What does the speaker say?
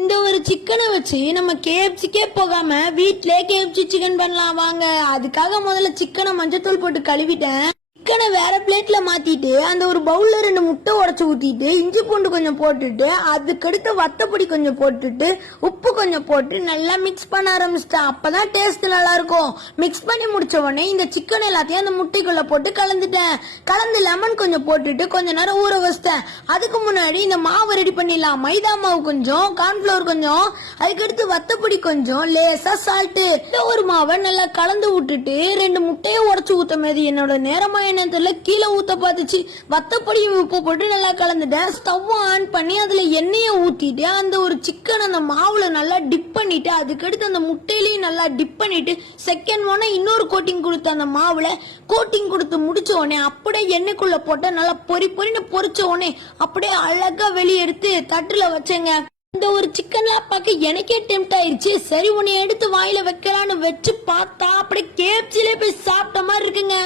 இந்த ஒரு சிக்கனை வச்சு நம்ம கேஎஃப்சிக்கே போகாம வீட்லயே கேஎஃப்சி சிக்கன் பண்ணலாம் வாங்க. அதுக்காக முதல்ல சிக்கனை மஞ்சத்தூள் போட்டு கழுவிட்டேன். சிக்கனை வேற பிளேட்ல மாத்திட்டு அந்த ஒரு பவுல்ல 2 முட்டை உடைச்சு ஊத்திட்டு இஞ்சி பூண்டு கொஞ்சம் போட்டுட்டு அதுக்கடுத்து வத்தப்பொடி கொஞ்சம் போட்டுட்டு உப்பு கொஞ்சம் போட்டு நல்லா மிக்ஸ் பண்ண ஆரம்பிச்சிட்டேன். அப்பதான் டேஸ்ட் நல்லா இருக்கும். மிக்ஸ் பண்ணி முடிச்ச உடனே இந்த சிக்கன் எல்லாத்தையும் அந்த முட்டைக்குள்ள போட்டு கலந்துட்டேன். கலந்து லெமன் கொஞ்சம் போட்டுட்டு கொஞ்ச நேரம் ஊற வச்சிட்டேன். அதுக்கு முன்னாடி இந்த மாவு ரெடி பண்ணிடலாம். மைதா மாவு கொஞ்சம், கார்ன்ஃபிளவர் கொஞ்சம், அதுக்கடுத்து வத்தப்பொடி கொஞ்சம், லேசா சால்ட். ஒரு மாவை நல்லா கலந்து விட்டுட்டு 2 முட்டையை உடைச்சு ஊத்த மாதிரி என்னோட நேரமா என்னன்னு கீழே ஊத்த பார்த்துச்சு. வத்தப்பொடியும் உப்பு போட்டு நல்லா கலந்துட்டேன். ஸ்டவ் ஆன் பண்ணி அதுல எண்ணெயை ஊத்திட்டு அந்த ஒரு சிக்கன் அந்த மாவுல நல்லா டிப் பண்ணிட்டு அதுக்கடுத்து அந்த முட்டையிலையும் நல்லா டிப் பண்ணிட்டு செகண்ட் ஒன்னு இன்னொரு கோட்டிங் கொடுத்த அந்த மாவுல கோட்டிங் கொடுத்து முடிச்ச உடனே அப்படியே எண்ணெய்க்குள்ள போட்ட நல்லா பொறின்னு பொரிச்ச உடனே அப்படியே அழகா வெளியே எடுத்து தட்டுல வச்சேங்க. இந்த ஒரு சிக்கன்லாம் பார்க்க எனக்கே டெம்ட் ஆயிருச்சு. சரி உன்னை எடுத்து வாயில வைக்கலான்னு வச்சு பார்த்தா அப்படியே கேப்சிலே போய் சாப்பிட்ட மாதிரி இருக்குங்க.